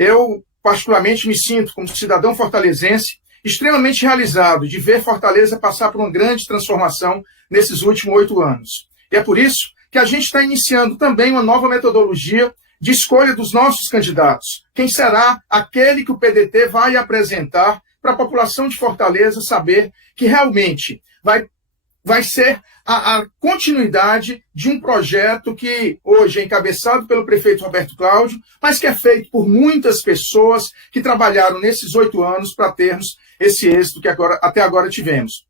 Eu, particularmente, me sinto, como cidadão fortalezense, extremamente realizado de ver Fortaleza passar por uma grande transformação nesses últimos 8 anos. E é por isso que a gente está iniciando também uma nova metodologia de escolha dos nossos candidatos. Quem será aquele que o PDT vai apresentar para a população de Fortaleza saber que realmente vai ser a continuidade de um projeto que hoje é encabeçado pelo prefeito Roberto Cláudio, mas que é feito por muitas pessoas que trabalharam nesses 8 anos para termos esse êxito que até agora tivemos.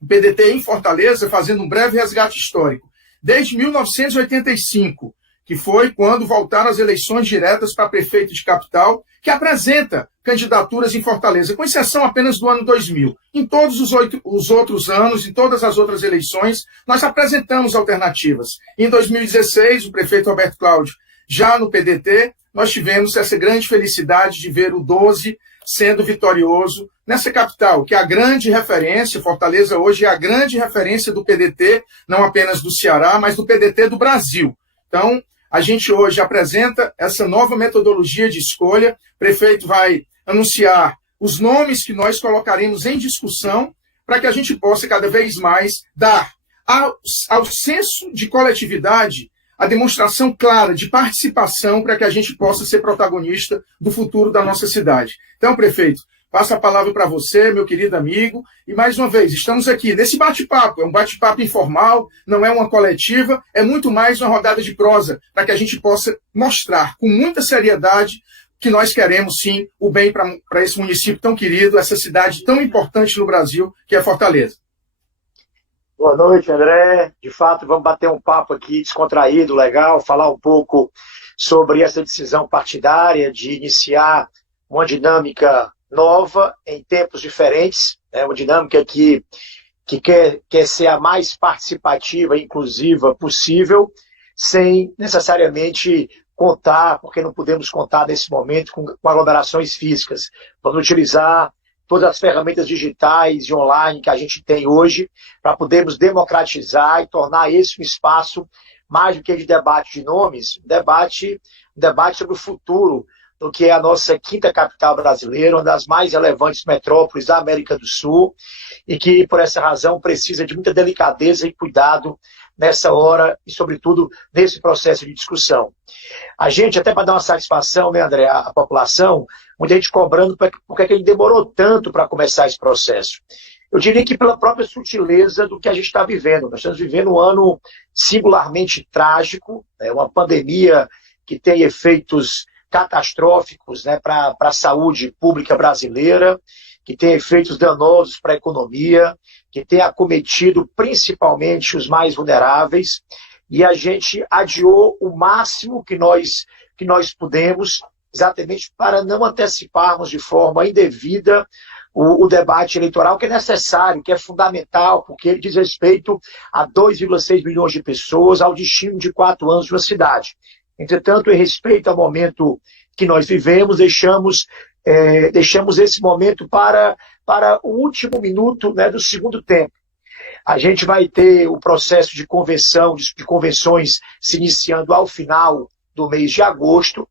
O PDT em Fortaleza, fazendo um breve resgate histórico, desde 1985, que foi quando voltaram as eleições diretas para prefeito de capital, que apresenta candidaturas em Fortaleza, com exceção apenas do ano 2000. Em todos os outros anos, em todas as outras eleições, nós apresentamos alternativas. Em 2016, o prefeito Roberto Cláudio, já no PDT, nós tivemos essa grande felicidade de ver o 12 sendo vitorioso nessa capital, que é a grande referência. Fortaleza hoje é a grande referência do PDT, não apenas do Ceará, mas do PDT do Brasil. Então, a gente hoje apresenta essa nova metodologia de escolha. O prefeito vai anunciar os nomes que nós colocaremos em discussão para que a gente possa cada vez mais dar ao senso de coletividade a demonstração clara de participação para que a gente possa ser protagonista do futuro da nossa cidade. Então, prefeito, passo a palavra para você, meu querido amigo, e mais uma vez, estamos aqui nesse bate-papo, é um bate-papo informal, não é uma coletiva, é muito mais uma rodada de prosa, para que a gente possa mostrar com muita seriedade que nós queremos, sim, o bem para esse município tão querido, essa cidade tão importante no Brasil, que é Fortaleza. Boa noite, André. De fato, vamos bater um papo aqui descontraído, legal, falar um pouco sobre essa decisão partidária de iniciar uma dinâmica nova em tempos diferentes, uma dinâmica que quer ser a mais participativa e inclusiva possível, sem necessariamente contar, porque não podemos contar nesse momento com aglomerações físicas. Vamos utilizar todas as ferramentas digitais e online que a gente tem hoje para podermos democratizar e tornar esse um espaço mais do que de debate de nomes, debate sobre o futuro do que é a nossa quinta capital brasileira, uma das mais relevantes metrópoles da América do Sul, e que, por essa razão, precisa de muita delicadeza e cuidado nessa hora e, sobretudo, nesse processo de discussão. A gente, até para dar uma satisfação, né, André, à população, muita gente cobrando porque ele demorou tanto para começar esse processo. Eu diria que pela própria sutileza do que a gente está vivendo. Nós estamos vivendo um ano singularmente trágico, uma pandemia que tem efeitos catastróficos, né, para a saúde pública brasileira, que tem efeitos danosos para a economia, que tem acometido principalmente os mais vulneráveis, e a gente adiou o máximo que nós pudemos, exatamente para não anteciparmos de forma indevida o debate eleitoral, que é necessário, que é fundamental, porque ele diz respeito a 2,6 milhões de pessoas, ao destino de 4 anos de uma cidade. Entretanto, em respeito ao momento que nós vivemos, deixamos esse momento para o último minuto, né, do segundo tempo. A gente vai ter o processo de convenções se iniciando ao final do mês de agosto,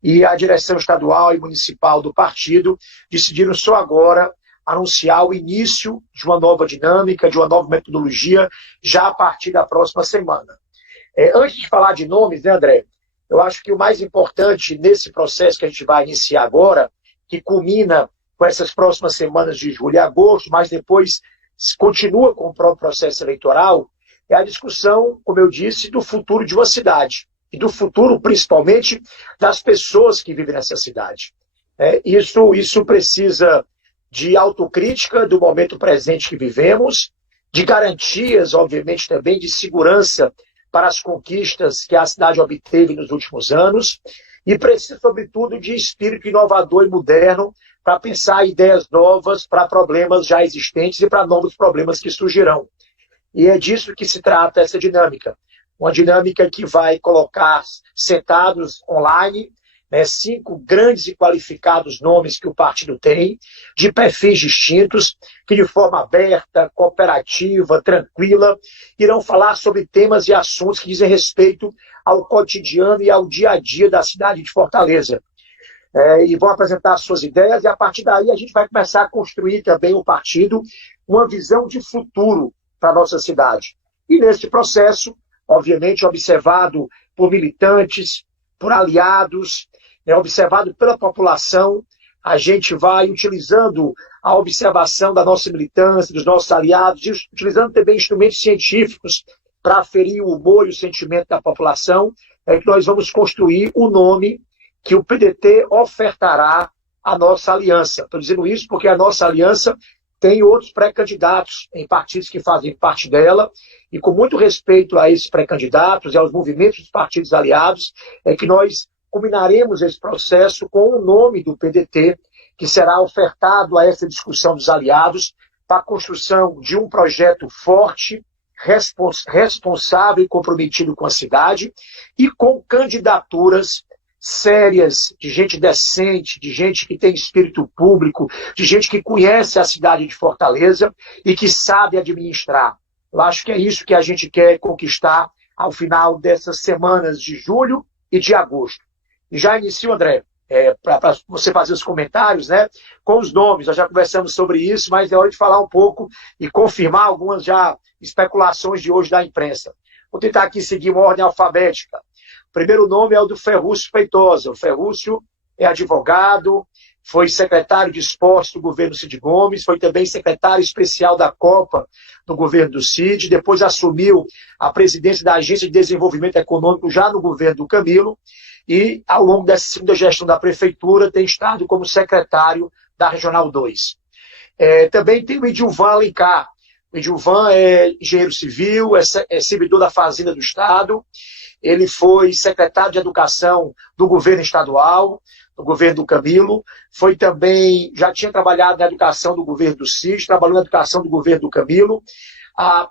e a direção estadual e municipal do partido decidiram só agora anunciar o início de uma nova dinâmica, de uma nova metodologia, já a partir da próxima semana. Antes de falar de nomes, né, André, eu acho que o mais importante nesse processo que a gente vai iniciar agora, que culmina com essas próximas semanas de julho e agosto, mas depois continua com o próprio processo eleitoral, é a discussão, como eu disse, do futuro de uma cidade. E do futuro, principalmente, das pessoas que vivem nessa cidade. Isso precisa de autocrítica do momento presente que vivemos, de garantias, obviamente, também de segurança para as conquistas que a cidade obteve nos últimos anos, e precisa, sobretudo, de espírito inovador e moderno para pensar ideias novas para problemas já existentes e para novos problemas que surgirão. E é disso que se trata essa dinâmica. Uma dinâmica que vai colocar sentados online, 5 grandes e qualificados nomes que o partido tem, de perfis distintos, que de forma aberta, cooperativa, tranquila, irão falar sobre temas e assuntos que dizem respeito ao cotidiano e ao dia a dia da cidade de Fortaleza. e vão apresentar suas ideias, e a partir daí a gente vai começar a construir também o partido, uma visão de futuro para a nossa cidade. E nesse processo, obviamente, observado por militantes, por aliados, observado pela população, a gente vai utilizando a observação da nossa militância, dos nossos aliados, utilizando também instrumentos científicos para aferir o humor e o sentimento da população, que nós vamos construir o nome que o PDT ofertará à nossa aliança. Estou dizendo isso porque a nossa aliança tem outros pré-candidatos em partidos que fazem parte dela, e com muito respeito a esses pré-candidatos e aos movimentos dos partidos aliados, é que nós combinaremos esse processo com o nome do PDT, que será ofertado a essa discussão dos aliados para a construção de um projeto forte, responsável e comprometido com a cidade, e com candidaturas sérias, de gente decente, de gente que tem espírito público, de gente que conhece a cidade de Fortaleza e que sabe administrar. Eu acho que é isso que a gente quer conquistar ao final dessas semanas de julho e de agosto. E já inicio, André, para você fazer os comentários, né, com os nomes. Nós já conversamos sobre isso, mas é hora de falar um pouco e confirmar algumas já especulações de hoje da imprensa. Vou tentar aqui seguir uma ordem alfabética. O primeiro nome é o do Ferrúcio Feitosa. O Ferrúcio é advogado, foi secretário de esportes do governo Cid Gomes, foi também secretário especial da Copa do governo do Cid, depois assumiu a presidência da Agência de Desenvolvimento Econômico já no governo do Camilo, e ao longo dessa segunda gestão da prefeitura tem estado como secretário da Regional 2. Também tem o Edilvan Alencar. O Edilvan é engenheiro civil, é servidor da Fazenda do Estado. Ele foi secretário de Educação do governo estadual, do governo do Camilo. Foi também, já tinha trabalhado na educação do governo do Cid, trabalhou na educação do governo do Camilo.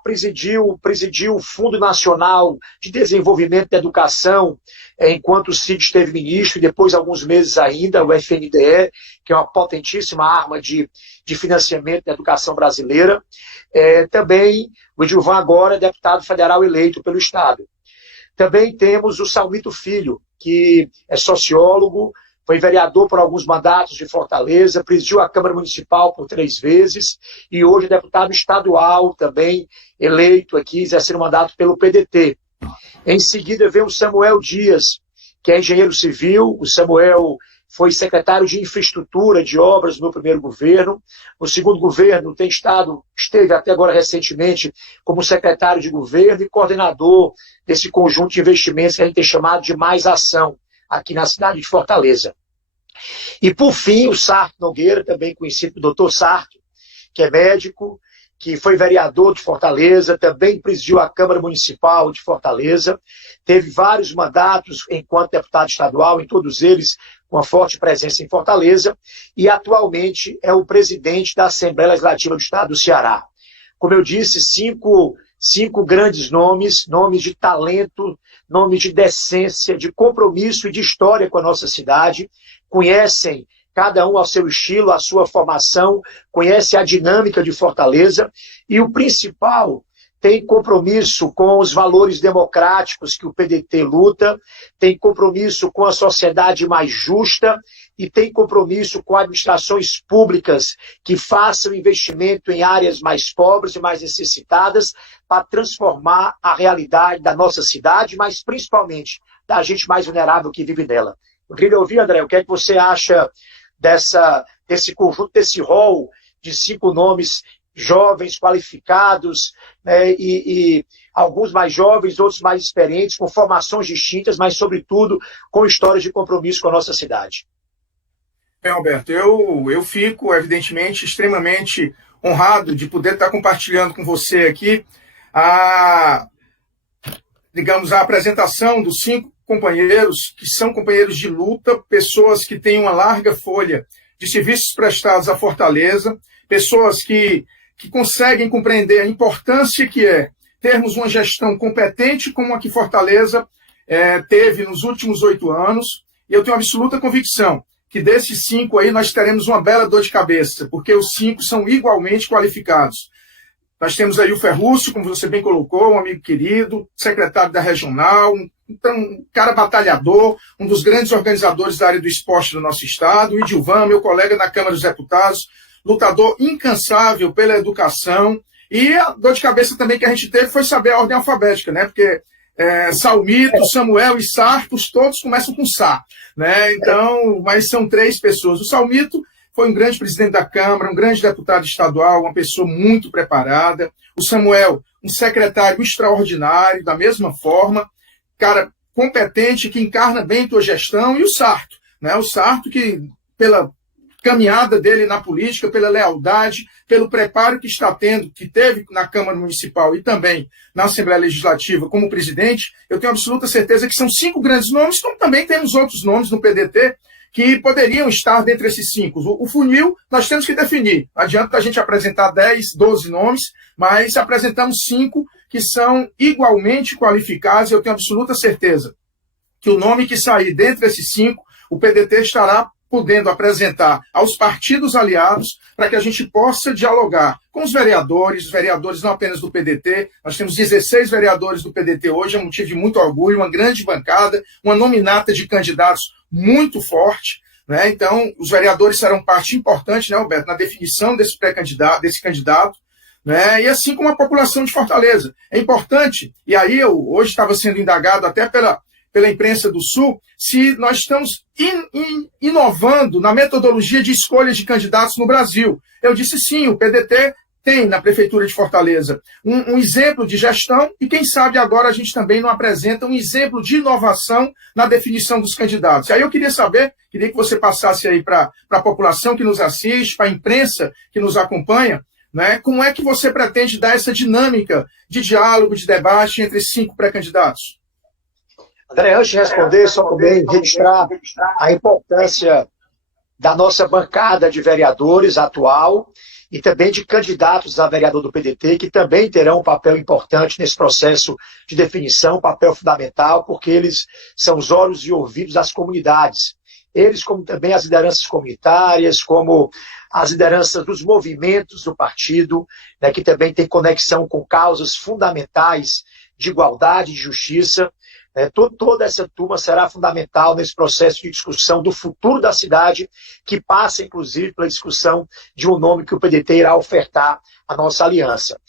Presidiu o Fundo Nacional de Desenvolvimento da Educação enquanto o Cid esteve ministro, e depois, alguns meses ainda, o FNDE, que é uma potentíssima arma de financiamento da educação brasileira. Também o Edilvan agora é deputado federal eleito pelo Estado. Também temos o Salmito Filho, que é sociólogo, foi vereador por alguns mandatos de Fortaleza, presidiu a Câmara Municipal por 3 vezes e hoje é deputado estadual também, eleito aqui, exercendo mandato pelo PDT. Em seguida vem o Samuel Dias, que é engenheiro civil. O Samuel foi secretário de Infraestrutura de Obras no meu primeiro governo. No segundo governo esteve até agora recentemente como secretário de governo e coordenador desse conjunto de investimentos que a gente tem chamado de Mais Ação, aqui na cidade de Fortaleza. E, por fim, o Sarto Nogueira, também conhecido como Dr. Sarto, que é médico, que foi vereador de Fortaleza, também presidiu a Câmara Municipal de Fortaleza, teve vários mandatos enquanto deputado estadual, em todos eles com uma forte presença em Fortaleza, e atualmente é o presidente da Assembleia Legislativa do Estado do Ceará. Como eu disse, cinco grandes nomes de talento, nomes de decência, de compromisso e de história com a nossa cidade, conhecem cada um ao seu estilo, a sua formação, conhece a dinâmica de Fortaleza, e o principal, tem compromisso com os valores democráticos que o PDT luta, tem compromisso com a sociedade mais justa e tem compromisso com administrações públicas que façam investimento em áreas mais pobres e mais necessitadas para transformar a realidade da nossa cidade, mas principalmente da gente mais vulnerável que vive nela. Eu queria ouvir, André, o que é que você acha desse conjunto, desse rol de 5 nomes jovens, qualificados, né, e alguns mais jovens, outros mais experientes, com formações distintas, mas, sobretudo, com histórias de compromisso com a nossa cidade. Alberto, eu fico, evidentemente, extremamente honrado de poder estar compartilhando com você aqui a apresentação dos 5 companheiros, que são companheiros de luta, pessoas que têm uma larga folha de serviços prestados à Fortaleza, pessoas que conseguem compreender a importância que é termos uma gestão competente como a que Fortaleza teve nos últimos 8 anos, e eu tenho absoluta convicção que desses 5 aí nós teremos uma bela dor de cabeça, porque os 5 são igualmente qualificados. Nós temos aí o Ferrúcio, como você bem colocou, um amigo querido, secretário da Regional, um um cara batalhador, um dos grandes organizadores da área do esporte do nosso estado, o Idilvan, meu colega na Câmara dos Deputados, lutador incansável pela educação. E a dor de cabeça também que a gente teve foi saber a ordem alfabética, né? Porque Salmito, Samuel e Sartos, todos começam com Sá, né? Então, mas são 3 pessoas. O Salmito foi um grande presidente da Câmara, um grande deputado estadual, uma pessoa muito preparada. O Samuel, um secretário extraordinário, da mesma forma, cara competente, que encarna bem a tua gestão. E o Sarto, né? O Sarto que, pela caminhada dele na política, pela lealdade, pelo preparo que está tendo, que teve na Câmara Municipal e também na Assembleia Legislativa como presidente, eu tenho absoluta certeza que são 5 grandes nomes, como também temos outros nomes no PDT que poderiam estar dentre esses 5. O funil nós temos que definir. Não adianta a gente apresentar 10, 12 nomes, mas apresentamos 5 que são igualmente qualificados, e eu tenho absoluta certeza que o nome que sair dentre esses 5, o PDT estará podendo apresentar aos partidos aliados para que a gente possa dialogar com os vereadores não apenas do PDT, nós temos 16 vereadores do PDT hoje, é um motivo de muito orgulho, uma grande bancada, uma nominata de candidatos muito forte, né? Então, os vereadores serão parte importante, né, Alberto, na definição desse pré-candidato, desse candidato, né? E assim como a população de Fortaleza. É importante, e aí eu hoje estava sendo indagado até pela imprensa do Sul, se nós estamos inovando na metodologia de escolha de candidatos no Brasil. Eu disse sim, o PDT tem na Prefeitura de Fortaleza um exemplo de gestão e quem sabe agora a gente também não apresenta um exemplo de inovação na definição dos candidatos. E aí eu queria que você passasse aí para a população que nos assiste, para a imprensa que nos acompanha, né, como é que você pretende dar essa dinâmica de diálogo, de debate entre 5 pré-candidatos? André, antes de responder, só também registrar a importância da nossa bancada de vereadores atual e também de candidatos a vereador do PDT, que também terão um papel importante nesse processo de definição, um papel fundamental, porque eles são os olhos e ouvidos das comunidades. Eles, como também as lideranças comunitárias, como as lideranças dos movimentos do partido, né, que também tem conexão com causas fundamentais de igualdade e de justiça. Toda essa turma será fundamental nesse processo de discussão do futuro da cidade, que passa, inclusive, pela discussão de um nome que o PDT irá ofertar à nossa aliança.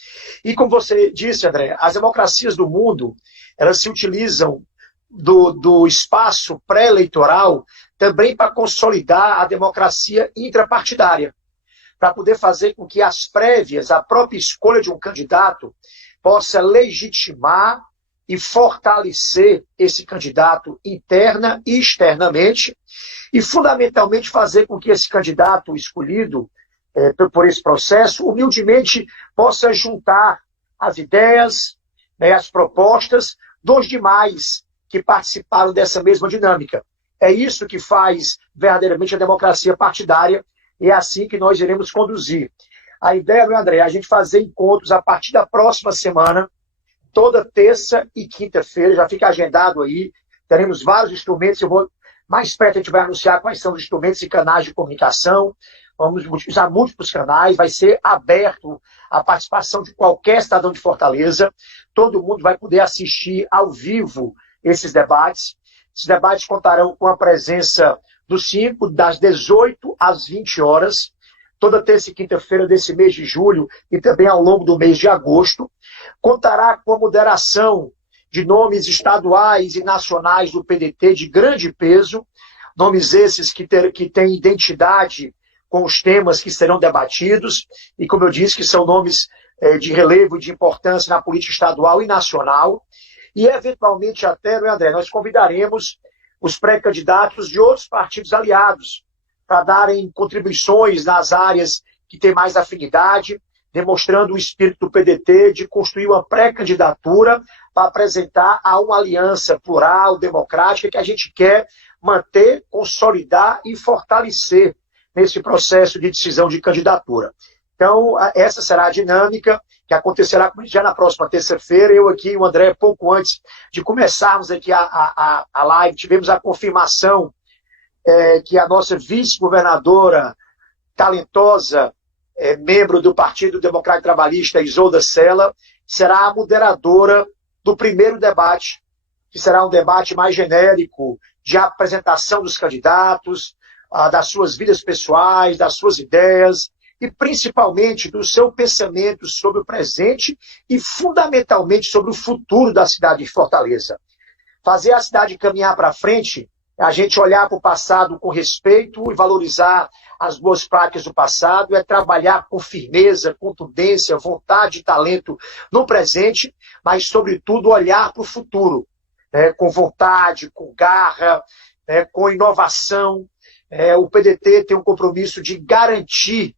E como você disse, André, as democracias do mundo, elas se utilizam do espaço pré-eleitoral também para consolidar a democracia intrapartidária, para poder fazer com que as prévias, a própria escolha de um candidato, possa legitimar e fortalecer esse candidato interna e externamente, e fundamentalmente fazer com que esse candidato escolhido por esse processo, humildemente, possa juntar as ideias, né, as propostas dos demais que participaram dessa mesma dinâmica. É isso que faz verdadeiramente a democracia partidária, e é assim que nós iremos conduzir. A ideia, meu André, é a gente fazer encontros a partir da próxima semana, toda terça e quinta-feira, já fica agendado aí, teremos vários instrumentos, mais perto a gente vai anunciar quais são os instrumentos e canais de comunicação, vamos usar múltiplos canais, vai ser aberto a participação de qualquer cidadão de Fortaleza, todo mundo vai poder assistir ao vivo esses debates contarão com a presença dos 5, das 18 às 20 horas, toda terça e quinta-feira desse mês de julho e também ao longo do mês de agosto. Contará com a moderação de nomes estaduais e nacionais do PDT de grande peso, nomes esses que têm identidade com os temas que serão debatidos, e como eu disse, que são nomes de relevo e de importância na política estadual e nacional. E, eventualmente, até, né, André, nós convidaremos os pré-candidatos de outros partidos aliados para darem contribuições nas áreas que têm mais afinidade, demonstrando o espírito do PDT de construir uma pré-candidatura para apresentar a uma aliança plural, democrática, que a gente quer manter, consolidar e fortalecer nesse processo de decisão de candidatura. Então, essa será a dinâmica que acontecerá já na próxima terça-feira. Eu aqui, o André, pouco antes de começarmos aqui a live, tivemos a confirmação que a nossa vice-governadora talentosa, membro do Partido Democrático Trabalhista, Isolda Sela, será a moderadora do primeiro debate que será um debate mais genérico de apresentação dos candidatos, das suas vidas pessoais, das suas ideias e principalmente do seu pensamento sobre o presente e fundamentalmente sobre o futuro da cidade de Fortaleza. Fazer a cidade caminhar para frente é a gente olhar para o passado com respeito e valorizar as boas práticas do passado, é trabalhar com firmeza, contundência, vontade e talento no presente, mas, sobretudo, olhar para o futuro, com vontade, com garra, com inovação. O PDT tem um compromisso de garantir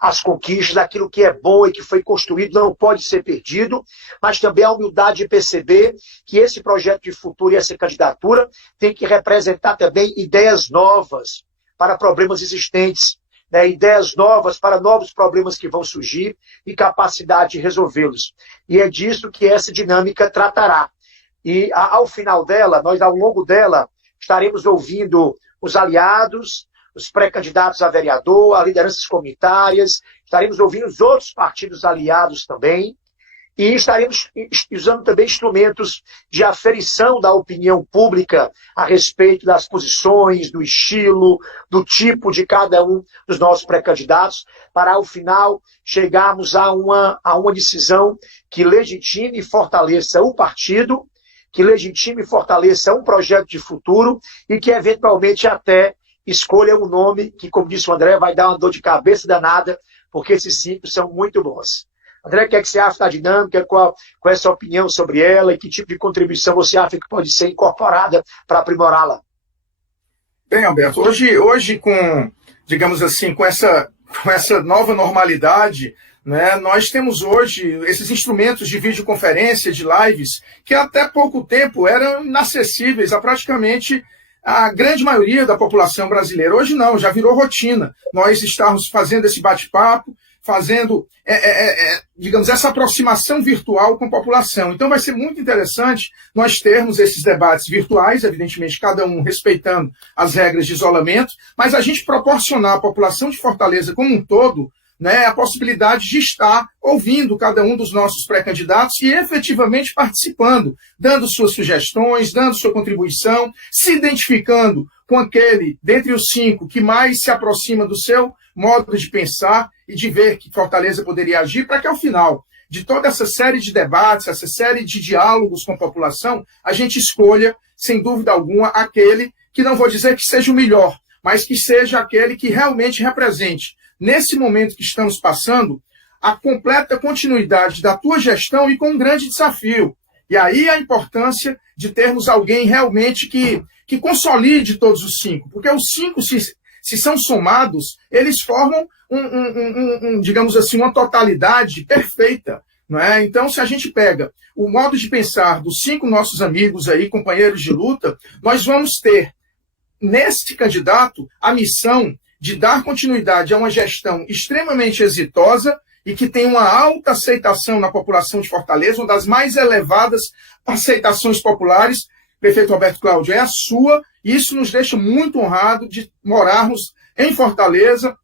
as conquistas, daquilo que é bom e que foi construído não pode ser perdido, mas também a humildade de perceber que esse projeto de futuro e essa candidatura tem que representar também ideias novas para problemas existentes, ideias novas para novos problemas que vão surgir e capacidade de resolvê-los. E é disso que essa dinâmica tratará. E ao final dela, nós ao longo dela, estaremos ouvindo os aliados, os pré-candidatos a vereador, as lideranças comunitárias, estaremos ouvindo os outros partidos aliados também, e estaremos usando também instrumentos de aferição da opinião pública a respeito das posições, do estilo, do tipo de cada um dos nossos pré-candidatos, para, ao final, chegarmos a uma decisão que legitime e fortaleça o partido, que legitime e fortaleça um projeto de futuro e que, eventualmente, até escolha um nome que, como disse o André, vai dar uma dor de cabeça danada, porque esses 5 são muito bons. André, o que é que você acha da dinâmica? Qual é a sua opinião sobre ela e que tipo de contribuição você acha que pode ser incorporada para aprimorá-la? Bem, Alberto, hoje com, digamos assim, com essa nova normalidade, né, nós temos hoje esses instrumentos de videoconferência, de lives, que até pouco tempo eram inacessíveis a praticamente a grande maioria da população brasileira. Hoje não, já virou rotina. Nós estamos fazendo esse bate-papo, fazendo, digamos, essa aproximação virtual com a população. Então vai ser muito interessante nós termos esses debates virtuais, evidentemente cada um respeitando as regras de isolamento, mas a gente proporcionar à população de Fortaleza como um todo, né, a possibilidade de estar ouvindo cada um dos nossos pré-candidatos e efetivamente participando, dando suas sugestões, dando sua contribuição, se identificando com aquele, dentre os 5, que mais se aproxima do seu modo de pensar e de ver que Fortaleza poderia agir, para que ao final de toda essa série de debates, essa série de diálogos com a população, a gente escolha, sem dúvida alguma, aquele que não vou dizer que seja o melhor, mas que seja aquele que realmente represente, nesse momento que estamos passando, a completa continuidade da tua gestão e com um grande desafio. E aí a importância de termos alguém realmente que consolide todos os 5, porque os 5, se são somados, eles formam, digamos assim, uma totalidade perfeita. Não é? Então, se a gente pega o modo de pensar dos 5 nossos amigos aí, companheiros de luta, nós vamos ter, neste candidato, a missão de dar continuidade a uma gestão extremamente exitosa e que tem uma alta aceitação na população de Fortaleza, uma das mais elevadas aceitações populares. Prefeito Roberto Cláudio, é a sua, e isso nos deixa muito honrado de morarmos em Fortaleza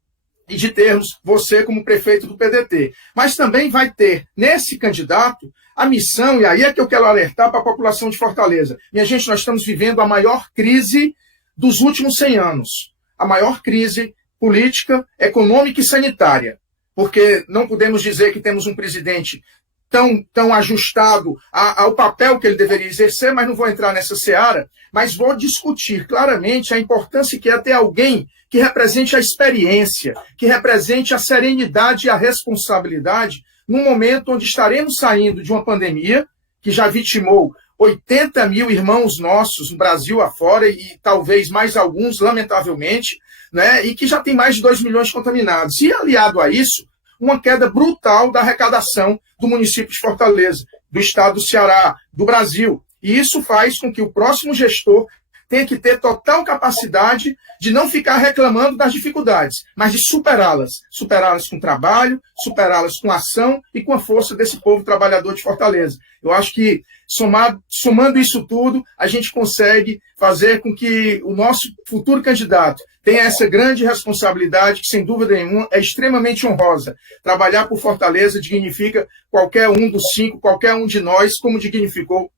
e de termos você como prefeito do PDT. Mas também vai ter, nesse candidato, a missão, e aí é que eu quero alertar para a população de Fortaleza. Minha gente, nós estamos vivendo a maior crise dos últimos 100 anos. A maior crise política, econômica e sanitária. Porque não podemos dizer que temos um presidente tão ajustado ao papel que ele deveria exercer, mas não vou entrar nessa seara, mas vou discutir claramente a importância que é ter alguém que represente a experiência, que represente a serenidade e a responsabilidade num momento onde estaremos saindo de uma pandemia que já vitimou 80 mil irmãos nossos no Brasil afora e talvez mais alguns, lamentavelmente, né, e que já tem mais de 2 milhões de contaminados. E aliado a isso, uma queda brutal da arrecadação do município de Fortaleza, do estado do Ceará, do Brasil. E isso faz com que o próximo gestor tenha que ter total capacidade de não ficar reclamando das dificuldades, mas de superá-las. Superá-las com trabalho, superá-las com ação e com a força desse povo trabalhador de Fortaleza. Eu acho que, somando isso tudo, a gente consegue fazer com que o nosso futuro candidato tenha essa grande responsabilidade que, sem dúvida nenhuma, é extremamente honrosa. Trabalhar por Fortaleza dignifica qualquer um dos 5, qualquer um de nós, como dignificou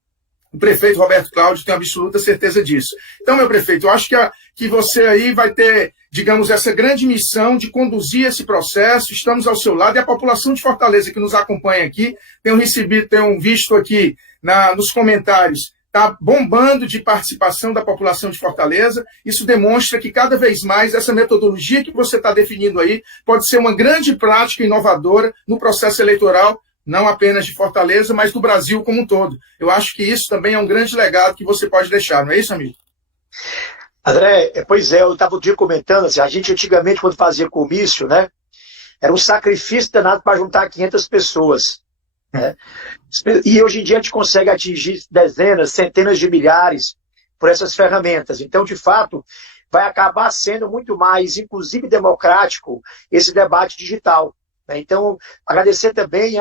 O prefeito Roberto Cláudio tem absoluta certeza disso. Então, meu prefeito, eu acho que você aí vai ter, digamos, essa grande missão de conduzir esse processo. Estamos ao seu lado e a população de Fortaleza que nos acompanha aqui, tenho visto aqui nos comentários, está bombando de participação da população de Fortaleza. Isso demonstra que cada vez mais essa metodologia que você está definindo aí pode ser uma grande prática inovadora no processo eleitoral, não apenas de Fortaleza, mas do Brasil como um todo. Eu acho que isso também é um grande legado que você pode deixar, não é isso, amigo? André, pois é, eu estava um dia comentando, assim, a gente antigamente, quando fazia comício, né, era um sacrifício danado para juntar 500 pessoas. Né? E hoje em dia a gente consegue atingir dezenas, centenas de milhares por essas ferramentas. Então, de fato, vai acabar sendo muito mais, inclusive democrático, esse debate digital. Então, agradecer também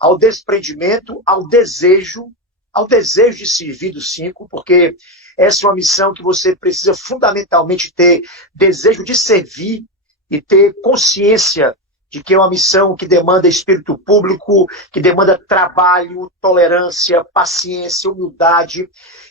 ao desprendimento, ao desejo de servir do 5, porque essa é uma missão que você precisa fundamentalmente ter desejo de servir e ter consciência de que é uma missão que demanda espírito público, que demanda trabalho, tolerância, paciência, humildade,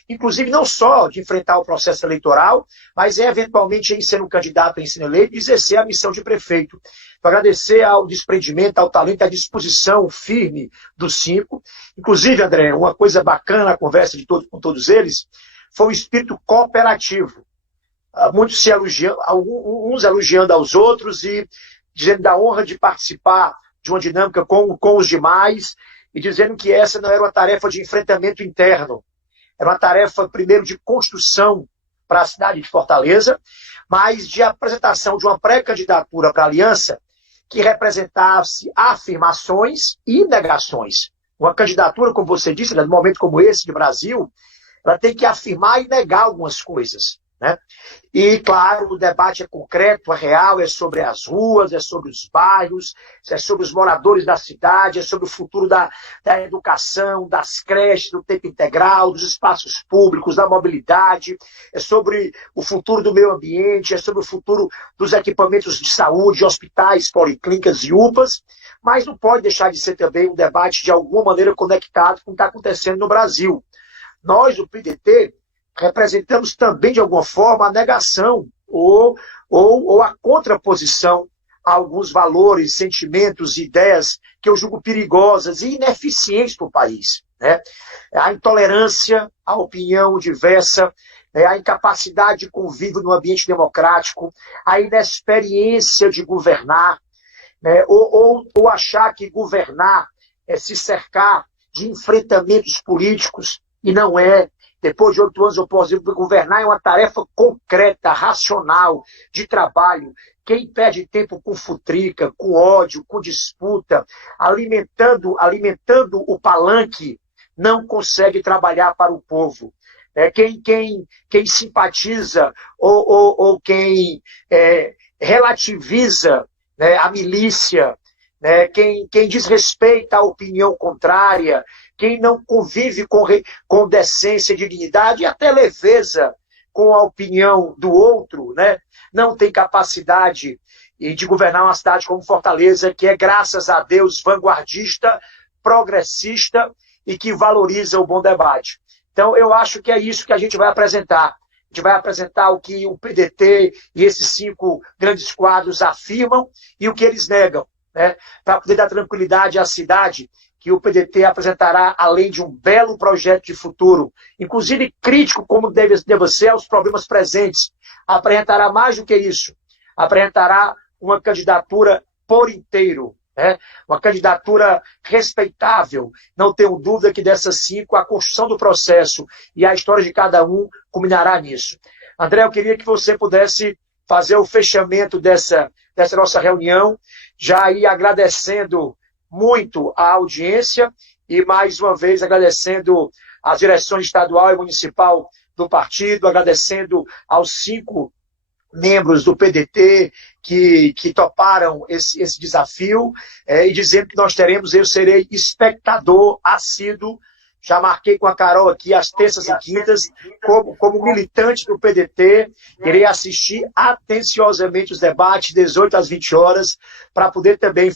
inclusive não só de enfrentar o processo eleitoral, mas eventualmente em ser um candidato em ser eleito e exercer a missão de prefeito. Para agradecer ao desprendimento, ao talento, à disposição firme dos 5. Inclusive, André, uma coisa bacana na conversa com todos eles foi o espírito cooperativo. Muitos se elogiando, uns elogiando aos outros e dizendo da honra de participar de uma dinâmica com os demais e dizendo que essa não era uma tarefa de enfrentamento interno. Era uma tarefa, primeiro, de construção para a cidade de Fortaleza, mas de apresentação de uma pré-candidatura para a aliança que representasse afirmações e negações. Uma candidatura, como você disse, num momento como esse de Brasil, ela tem que afirmar e negar algumas coisas. Né? E, claro, o debate é concreto, é real, é sobre as ruas, é sobre os bairros, é sobre os moradores da cidade, é sobre o futuro da educação, das creches, do tempo integral, dos espaços públicos, da mobilidade, é sobre o futuro do meio ambiente, é sobre o futuro dos equipamentos de saúde, hospitais, policlínicas e UPAs, mas não pode deixar de ser também um debate de alguma maneira conectado com o que está acontecendo no Brasil. Nós, do PDT, representamos também, de alguma forma, a negação ou a contraposição a alguns valores, sentimentos, ideias que eu julgo perigosas e ineficientes para o país. Né? A intolerância, a opinião diversa, a incapacidade de convívio no ambiente democrático, a inexperiência de governar, né? ou achar que governar é se cercar de enfrentamentos políticos, e não é. Depois de 8 anos eu posso dizer que governar é uma tarefa concreta, racional, de trabalho. Quem perde tempo com futrica, com ódio, com disputa, alimentando o palanque, não consegue trabalhar para o povo. Quem simpatiza ou quem relativiza, né, a milícia, né, quem desrespeita a opinião contrária, quem não convive com decência, dignidade e até leveza com a opinião do outro, né, não tem capacidade de governar uma cidade como Fortaleza, que é, graças a Deus, vanguardista, progressista e que valoriza o bom debate. Então, eu acho que é isso que a gente vai apresentar. A gente vai apresentar o que o PDT e esses 5 grandes quadros afirmam e o que eles negam, né, para poder dar tranquilidade à cidade, que o PDT apresentará, além de um belo projeto de futuro, inclusive crítico como deve ser aos problemas presentes, apresentará mais do que isso, apresentará uma candidatura por inteiro, né? Uma candidatura respeitável. Não tenho dúvida que dessas 5, a construção do processo e a história de cada um culminará nisso. André, eu queria que você pudesse fazer o fechamento dessa nossa reunião, já ir agradecendo muito a audiência e, mais uma vez, agradecendo às direções estadual e municipal do partido, agradecendo aos 5 membros do PDT que toparam esse desafio e dizendo que nós teremos, eu serei espectador assíduo, já marquei com a Carol aqui as terças e quintas, como militante do PDT, irei assistir atenciosamente os debates, 18 às 20 horas, para poder também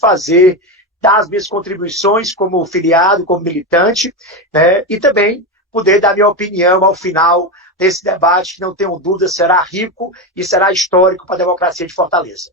dar as minhas contribuições como filiado, como militante, né? E também poder dar minha opinião ao final desse debate, que não tenho dúvida será rico e será histórico para a democracia de Fortaleza.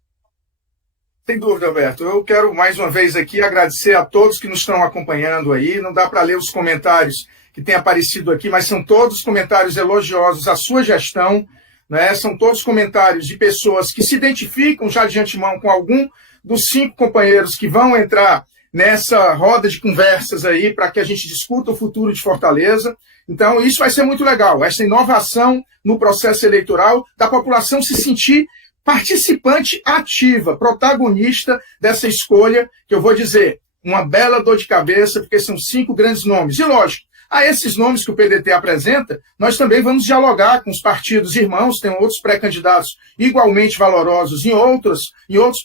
Sem dúvida, Alberto. Eu quero mais uma vez aqui agradecer a todos que nos estão acompanhando aí. Não dá para ler os comentários que têm aparecido aqui, mas são todos comentários elogiosos à sua gestão, né? São todos comentários de pessoas que se identificam já de antemão com algum dos 5 companheiros que vão entrar nessa roda de conversas aí para que a gente discuta o futuro de Fortaleza. Então, isso vai ser muito legal, essa inovação no processo eleitoral, da população se sentir participante ativa, protagonista dessa escolha, que eu vou dizer, uma bela dor de cabeça, porque são 5 grandes nomes. E lógico, a esses nomes que o PDT apresenta, nós também vamos dialogar com os partidos irmãos, tem outros pré-candidatos igualmente valorosos em outros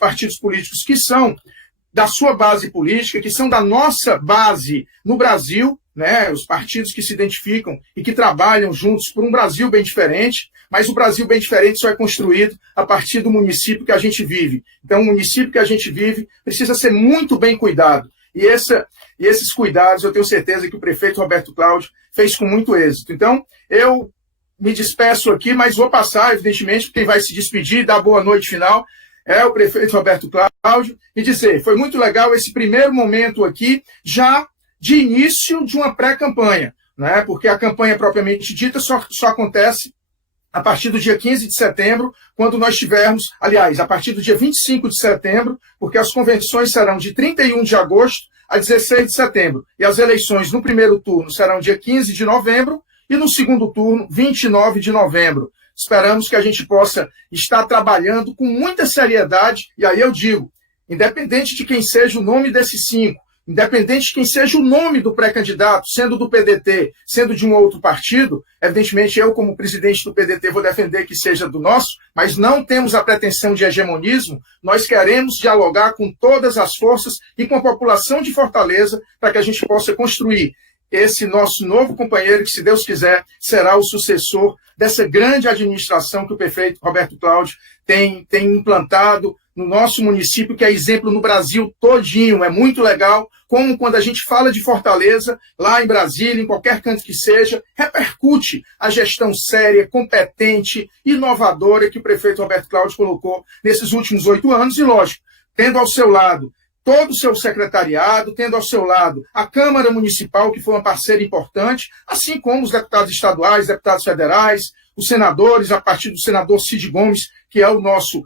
partidos políticos que são da sua base política, que são da nossa base no Brasil, né, os partidos que se identificam e que trabalham juntos por um Brasil bem diferente, mas o Brasil bem diferente só é construído a partir do município que a gente vive. Então, o município que a gente vive precisa ser muito bem cuidado. E esses cuidados, eu tenho certeza que o prefeito Roberto Cláudio fez com muito êxito. Então, eu me despeço aqui, mas vou passar, evidentemente, quem vai se despedir e dar boa noite final é o prefeito Roberto Cláudio, e dizer, foi muito legal esse primeiro momento aqui, já de início de uma pré-campanha, né? Porque a campanha propriamente dita só acontece a partir do dia 15 de setembro, quando nós tivermos, aliás, a partir do dia 25 de setembro, porque as convenções serão de 31 de agosto a 16 de setembro, e as eleições no primeiro turno serão dia 15 de novembro, e no segundo turno, 29 de novembro. Esperamos que a gente possa estar trabalhando com muita seriedade, e aí eu digo, independente de quem seja o nome desses 5, independente de quem seja o nome do pré-candidato, sendo do PDT, sendo de um outro partido, evidentemente eu, como presidente do PDT, vou defender que seja do nosso, mas não temos a pretensão de hegemonismo, nós queremos dialogar com todas as forças e com a população de Fortaleza para que a gente possa construir esse nosso novo companheiro, que, se Deus quiser, será o sucessor dessa grande administração que o prefeito Roberto Cláudio tem implantado no nosso município, que é exemplo no Brasil todinho. É muito legal como, quando a gente fala de Fortaleza, lá em Brasília, em qualquer canto que seja, repercute a gestão séria, competente, inovadora que o prefeito Roberto Cláudio colocou nesses últimos 8 anos, e, lógico, tendo ao seu lado todo o seu secretariado, tendo ao seu lado a Câmara Municipal, que foi uma parceira importante, assim como os deputados estaduais, deputados federais, os senadores, a partir do senador Cid Gomes, que é o nosso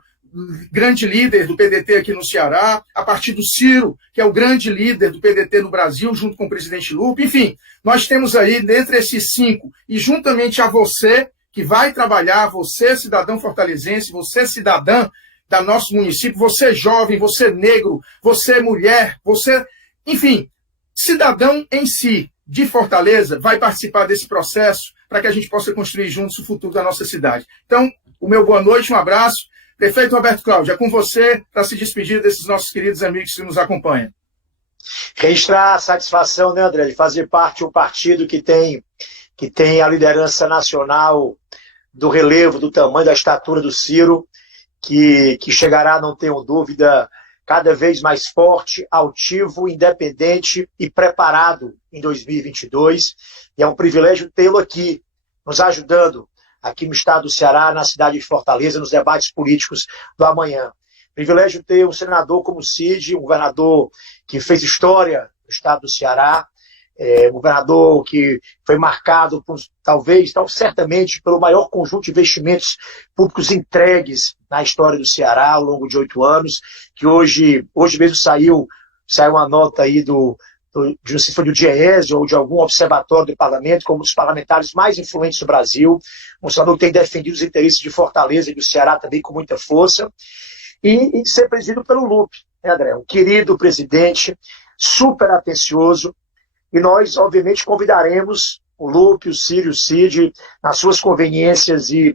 grande líder do PDT aqui no Ceará, a partir do Ciro, que é o grande líder do PDT no Brasil, junto com o presidente Lupe. Enfim, nós temos aí, dentre esses 5, e juntamente a você, que vai trabalhar, você cidadão fortalezense, você cidadã da nosso município, você jovem, você negro, você mulher, você, enfim, cidadão em si de Fortaleza, vai participar desse processo para que a gente possa construir juntos o futuro da nossa cidade. Então, o meu boa noite, um abraço. Prefeito Roberto Cláudio, é com você para se despedir desses nossos queridos amigos que nos acompanham. Registrar a satisfação, né, André, de fazer parte de um partido que tem a liderança nacional do relevo, do tamanho, da estatura do Ciro, que chegará, não tenho dúvida, cada vez mais forte, altivo, independente e preparado em 2022. E é um privilégio tê-lo aqui, nos ajudando, aqui no estado do Ceará, na cidade de Fortaleza, nos debates políticos do amanhã. Privilégio ter um senador como o Cid, um governador que fez história no estado do Ceará, um governador que foi marcado, certamente, pelo maior conjunto de investimentos públicos entregues na história do Ceará ao longo de 8 anos, que hoje mesmo saiu uma nota aí não sei se foi do Diese ou de algum observatório do parlamento, como um dos parlamentares mais influentes do Brasil, um senador que tem defendido os interesses de Fortaleza e do Ceará também com muita força, e ser presidido pelo Lupe, né, André? Um querido presidente, super atencioso. E nós, obviamente, convidaremos o Lupe, o Ciro, o Cid, nas suas conveniências e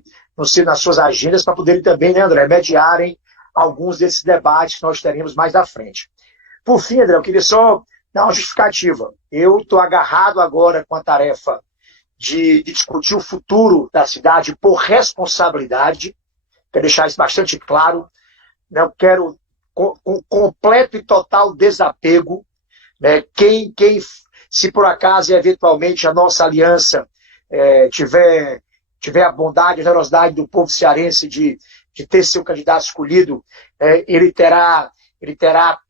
nas suas agendas, para poderem também, né, André, mediarem alguns desses debates que nós teremos mais à frente. Por fim, André, eu queria só dar uma justificativa. Eu estou agarrado agora com a tarefa de discutir o futuro da cidade por responsabilidade. Quero deixar isso bastante claro. Eu quero com completo e total desapego. Né? Quem Se por acaso, eventualmente, a nossa aliança tiver a bondade, a generosidade do povo cearense de ter seu candidato escolhido, ele terá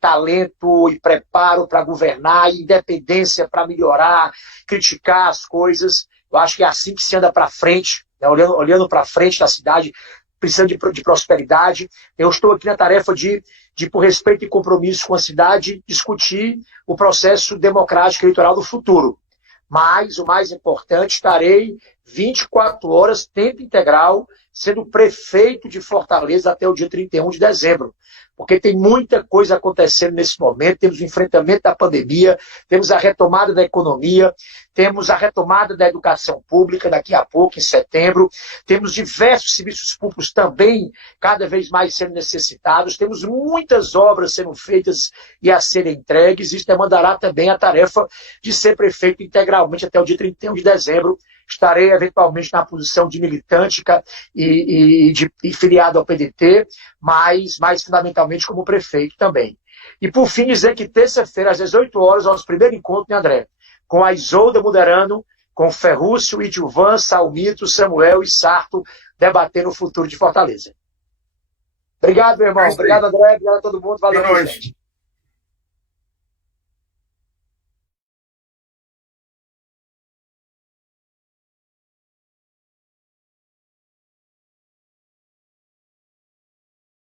talento e preparo para governar, independência para melhorar, criticar as coisas. Eu acho que é assim que se anda para frente, né? Olhando para frente da cidade, precisando de prosperidade. Eu estou aqui na tarefa de, por respeito e compromisso com a cidade, discutir o processo democrático eleitoral do futuro. Mas, o mais importante, estarei 24 horas, tempo integral, sendo prefeito de Fortaleza até o dia 31 de dezembro. Porque tem muita coisa acontecendo nesse momento, temos o enfrentamento da pandemia, temos a retomada da economia, temos a retomada da educação pública daqui a pouco, em setembro, temos diversos serviços públicos também cada vez mais sendo necessitados, temos muitas obras sendo feitas e a serem entregues, isso demandará também a tarefa de ser prefeito integralmente até o dia 31 de dezembro, estarei eventualmente na posição de militante e filiado ao PDT, mas mais fundamentalmente como prefeito também. E por fim dizer que terça-feira, às 18 horas, nosso primeiro encontro, né, André? Com a Isolda Moderano, com Ferrúcio, Idilvan, Salmito, Samuel e Sarto, debatendo o futuro de Fortaleza. Obrigado, meu irmão. Obrigado, André. Obrigado a todo mundo. Valeu, gente.